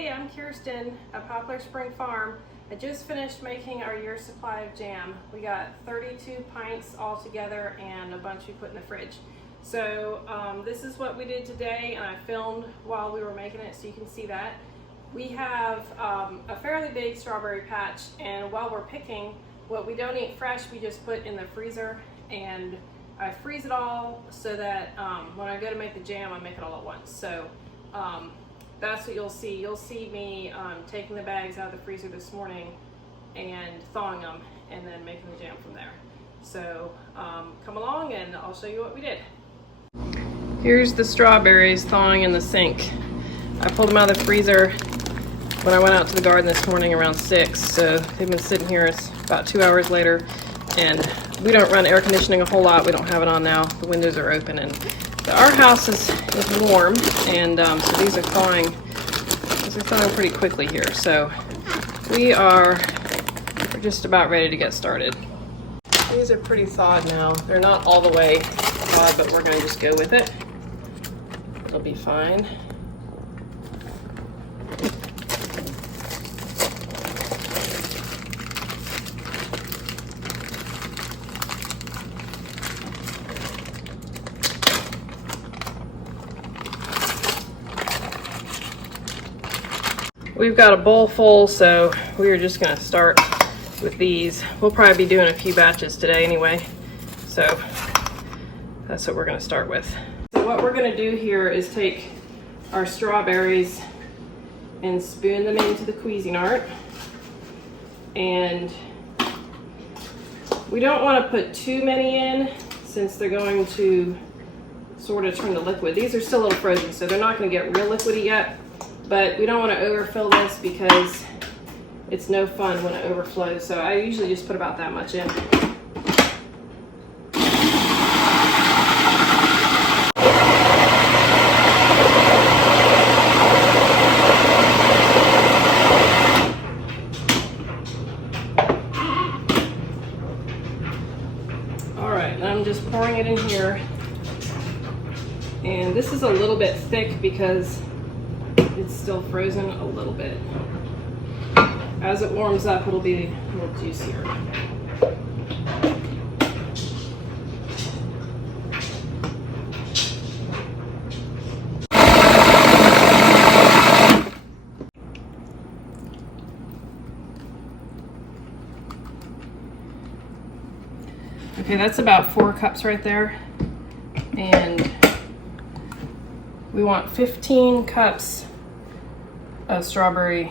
Hey, I'm Kirsten at Poplar Spring Farm. I just finished making our year's supply of jam. We got 32 pints all together and a bunch we put in the fridge. So this is what we did today, and I filmed while we were making it so you can see that. We have a fairly big strawberry patch, and while we're picking, what we don't eat fresh we just put in the freezer, and I freeze it all so that when I go to make the jam I make it all at once. So that's what you'll see. You'll see me taking the bags out of the freezer this morning and thawing them and then making the jam from there. So come along and I'll show you what we did. Here's the strawberries thawing in the sink. I pulled them out of the freezer when I went out to the garden this morning around 6, so they've been sitting here. It's about 2 hours later, and we don't run air conditioning a whole lot. We don't have it on now. The windows are open, and our house is warm, and so these are thawing pretty quickly here. So we're just about ready to get started. These are pretty thawed now. They're not all the way thawed, but we're gonna just go with it. It'll be fine. We've got a bowl full, so we are just gonna start with these. We'll probably be doing a few batches today anyway, so that's what we're gonna start with. So what we're gonna do here is take our strawberries and spoon them into the Cuisinart. And we don't wanna put too many in since they're going to sort of turn to liquid. These are still a little frozen, so they're not gonna get real liquidy yet. But we don't want to overfill this because it's no fun when it overflows. So I usually just put about that much in. All right, now I'm just pouring it in here. And this is a little bit thick because it's still frozen a little bit. As it warms up, it'll be a little juicier. Okay, that's about 4 cups right there. And we want 15 cups of strawberry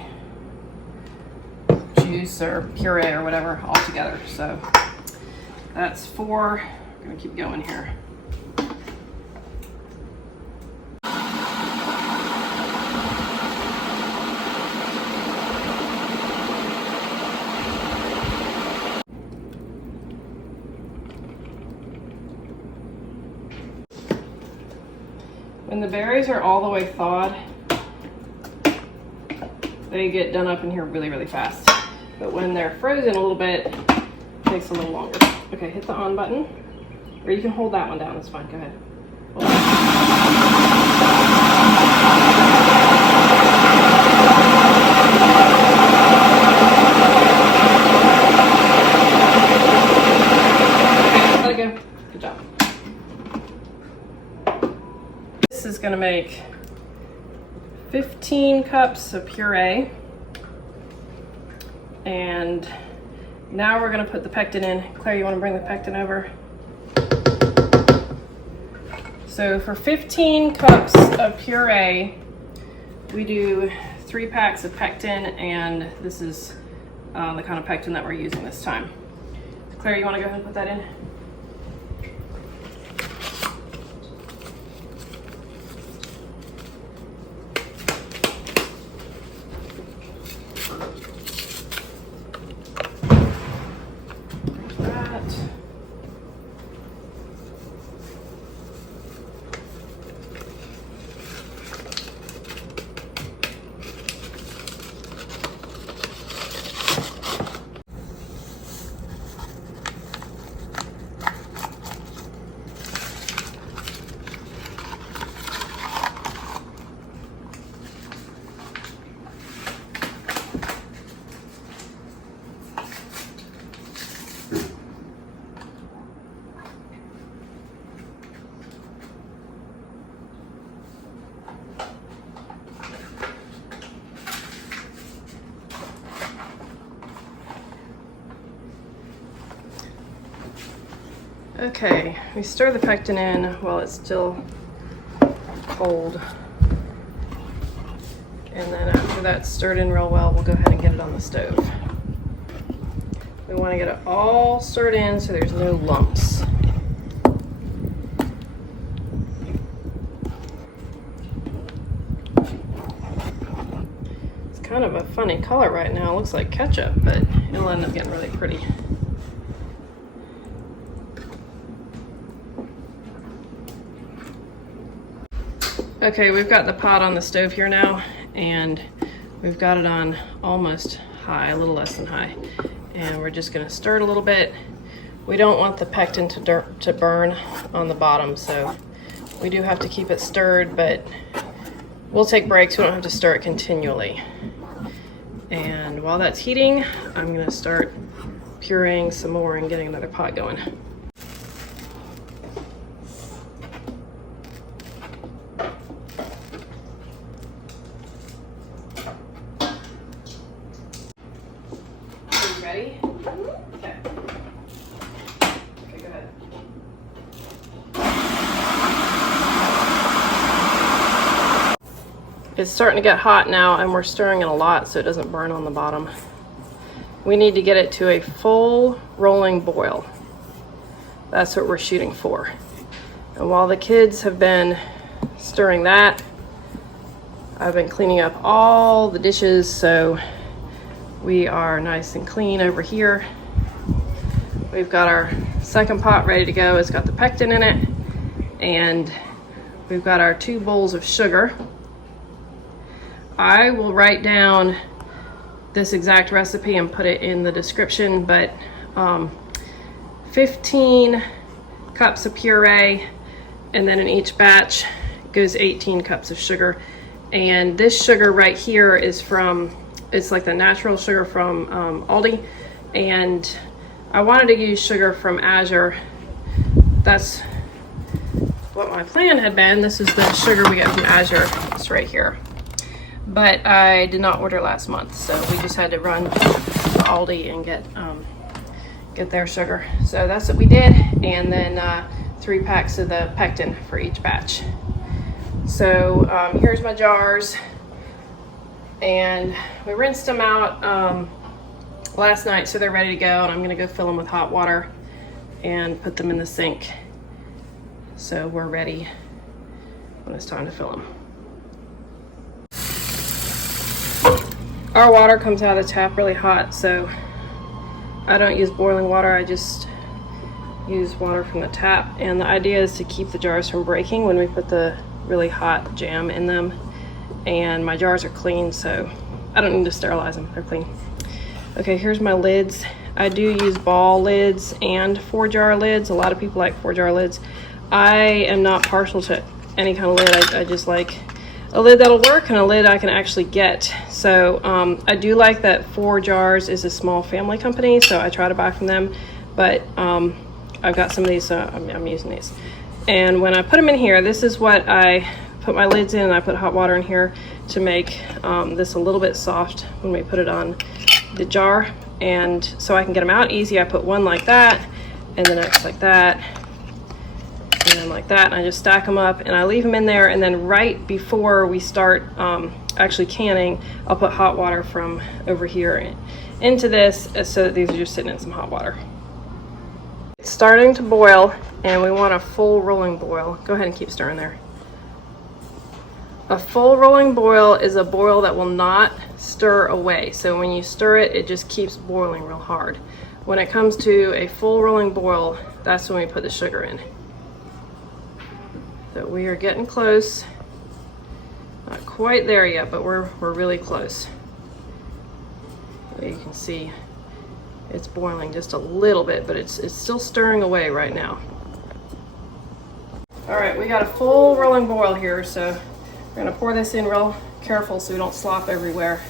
juice or puree or whatever all together. So that's 4. We're gonna keep going here. When the berries are all the way thawed, they get done up in here really, really fast. But when they're frozen a little bit, it takes a little longer. Okay, hit the on button. Or you can hold that one down, that's fine, go ahead. Hold it. Okay, let it go. Good job. This is gonna make 15 cups of puree, and now we're going to put the pectin in. Claire, you want to bring the pectin over? So for 15 cups of puree, we do 3 packs of pectin, and this is the kind of pectin that we're using this time. Claire, you want to go ahead and put that in? Okay, we stir the pectin in while it's still cold. And then after that's stirred in real well, we'll go ahead and get it on the stove. We want to get it all stirred in so there's no lumps. It's kind of a funny color right now. It looks like ketchup, but it'll end up getting really pretty. Okay, we've got the pot on the stove here now, and we've got it on almost high, a little less than high. And we're just gonna stir it a little bit. We don't want the pectin to burn on the bottom, so we do have to keep it stirred, but we'll take breaks. We don't have to stir it continually. And while that's heating, I'm gonna start pureeing some more and getting another pot going. Ready? Okay. Okay, go ahead. It's starting to get hot now, and we're stirring it a lot so it doesn't burn on the bottom. We need to get it to a full rolling boil. That's what we're shooting for. And while the kids have been stirring that, I've been cleaning up all the dishes, so we are nice and clean over here. We've got our second pot ready to go. It's got the pectin in it, and we've got our 2 bowls of sugar. I will write down this exact recipe and put it in the description, but 15 cups of puree, and then in each batch goes 18 cups of sugar. And this sugar right here is from, it's like the natural sugar from Aldi, and I wanted to use sugar from Azure. That's what my plan had been. This is the sugar we get from Azure. It's right here. But I did not order last month, so we just had to run to Aldi and get their sugar. So that's what we did, and then 3 packs of the pectin for each batch. So here's my jars, and we rinsed them out last night, so they're ready to go, and I'm gonna go fill them with hot water and put them in the sink so we're ready when it's time to fill them. Our water comes out of the tap really hot, so I don't use boiling water. I just use water from the tap, and the idea is to keep the jars from breaking when we put the really hot jam in them. And my jars are clean, so I don't need to sterilize them. They're clean. Okay, here's my lids. I do use ball lids and 4-jar lids. A lot of people like 4-jar lids. I am not partial to any kind of lid. I just like a lid that'll work and a lid I can actually get. So I do like that 4 Jars is a small family company, so I try to buy from them, but I've got some of these, so I'm using these. And when I put them in here, this is what I put my lids in, and I put hot water in here to make this a little bit soft when we put it on the jar. And so I can get them out easy, I put one like that, and the next like that, and then like that, and I just stack them up and I leave them in there. And then right before we start actually canning, I'll put hot water from over here into this, so that these are just sitting in some hot water. It's starting to boil, and we want a full rolling boil. Go ahead and keep stirring there. A full rolling boil is a boil that will not stir away. So when you stir it, it just keeps boiling real hard. When it comes to a full rolling boil, that's when we put the sugar in. So we are getting close. Not quite there yet, but we're really close. You can see it's boiling just a little bit, but it's still stirring away right now. All right, we got a full rolling boil here, so we're gonna pour this in real careful so we don't slop everywhere.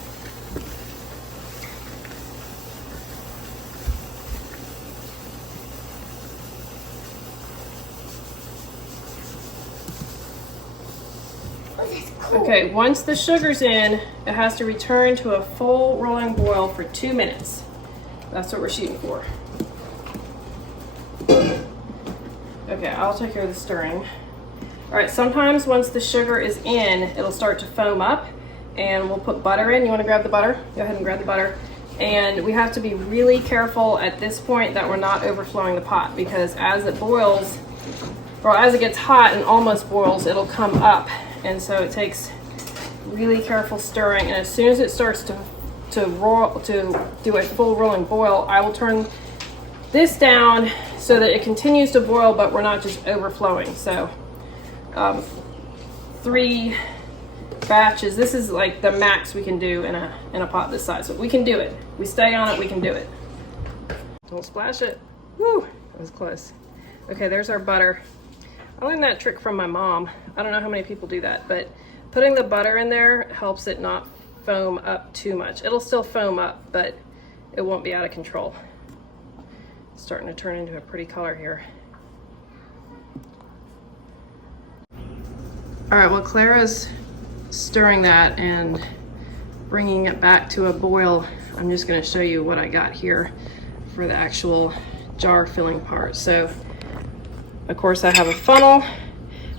Okay, once the sugar's in, it has to return to a full rolling boil for 2 minutes. That's what we're shooting for. Okay, I'll take care of the stirring. All right, sometimes once the sugar is in, it'll start to foam up, and we'll put butter in. You wanna grab the butter? Go ahead and grab the butter. And we have to be really careful at this point that we're not overflowing the pot, because as it boils, or as it gets hot and almost boils, it'll come up. And so it takes really careful stirring. And as soon as it starts to do a full rolling boil, I will turn this down so that it continues to boil, but we're not just overflowing. So 3 batches. This is like the max we can do in a pot this size. So we can do it. We stay on it, we can do it. Don't splash it. Woo, that was close. Okay, there's our butter. I learned that trick from my mom. I don't know how many people do that, but putting the butter in there helps it not foam up too much. It'll still foam up, but it won't be out of control. It's starting to turn into a pretty color here. All right, well, Clara's stirring that and bringing it back to a boil. I'm just gonna show you what I got here for the actual jar filling part. So, of course, I have a funnel,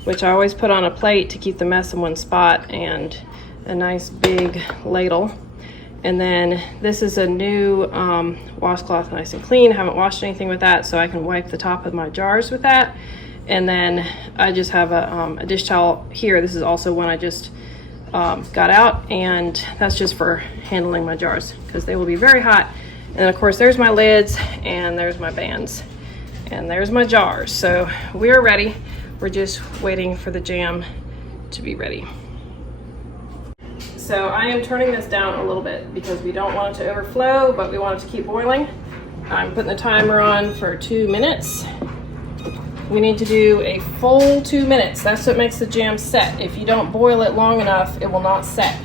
which I always put on a plate to keep the mess in one spot, and a nice big ladle. And then this is a new washcloth, nice and clean. Haven't washed anything with that, so I can wipe the top of my jars with that. And then I just have a dish towel here. This is also one I just got out, and that's just for handling my jars because they will be very hot. And of course, there's my lids, and there's my bands, and there's my jars. So we are ready. We're just waiting for the jam to be ready. So I am turning this down a little bit because we don't want it to overflow, but we want it to keep boiling. I'm putting the timer on for 2 minutes. We need to do a full 2 minutes. That's what makes the jam set. If you don't boil it long enough, it will not set.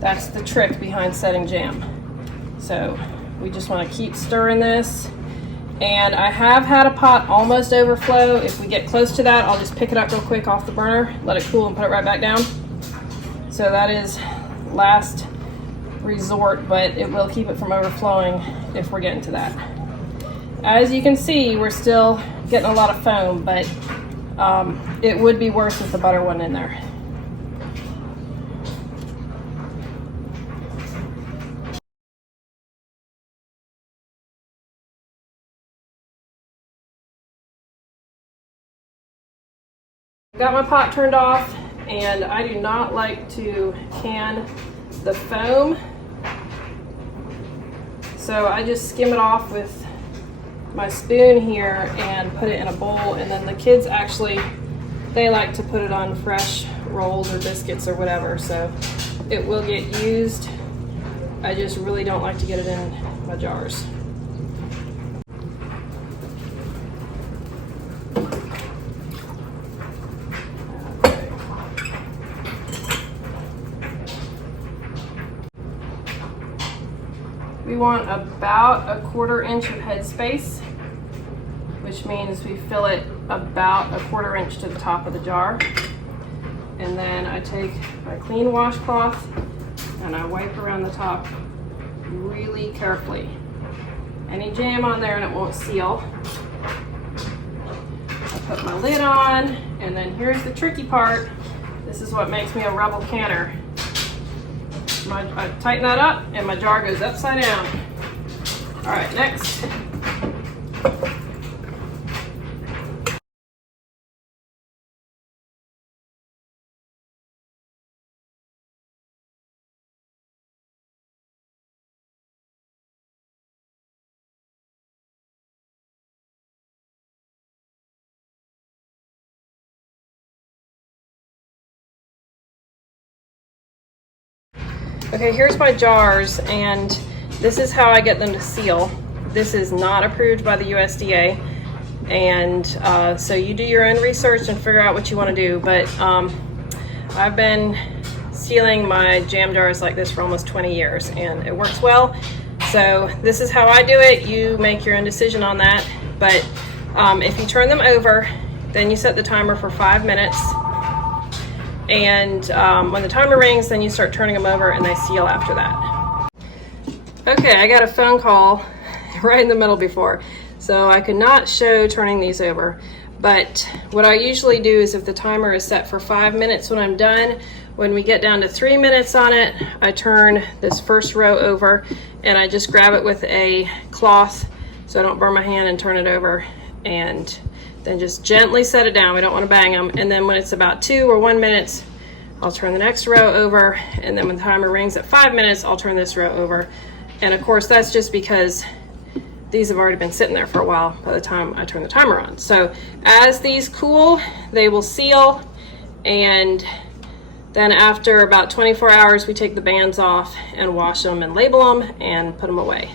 That's the trick behind setting jam. So we just want to keep stirring this. And I have had a pot almost overflow. If we get close to that, I'll just pick it up real quick off the burner, let it cool, and put it right back down. So that is last resort, but it will keep it from overflowing if we're getting to that. As you can see, we're still getting a lot of foam, but it would be worse if the butter wasn't in there. Got my pot turned off, and I do not like to can the foam, so I just skim it off with my spoon here and put it in a bowl. And then the kids actually, they like to put it on fresh rolls or biscuits or whatever, so it will get used. I just really don't like to get it in my jars. We want about a 1/4 inch of headspace, which means we fill it about a 1/4 inch to the top of the jar. And then I take my clean washcloth and I wipe around the top really carefully. Any jam on there and it won't seal. I put my lid on, and then here's the tricky part. This is what makes me a rebel canner. I tighten that up and my jar goes upside down. All right, next. Okay, here's my jars, and this is how I get them to seal. This is not approved by the USDA, and so you do your own research and figure out what you want to do. But I've been sealing my jam jars like this for almost 20 years, and it works well. So this is how I do it. You make your own decision on that. But if you turn them over, then you set the timer for 5 minutes. And when the timer rings, then you start turning them over and they seal after that. Okay, I got a phone call right in the middle before, so I could not show turning these over, But what I usually do is if the timer is set for 5 minutes when I'm done, when we get down to 3 minutes on it, I turn this first row over and I just grab it with a cloth so I don't burn my hand and turn it over, and then just gently set it down. We don't want to bang them. And then when it's about 2 or 1 minute, I'll turn the next row over, and then when the timer rings at 5 minutes, I'll turn this row over. And of course, that's just because these have already been sitting there for a while by the time I turn the timer on. So as these cool, they will seal, and then after about 24 hours, we take the bands off and wash them and label them and put them away.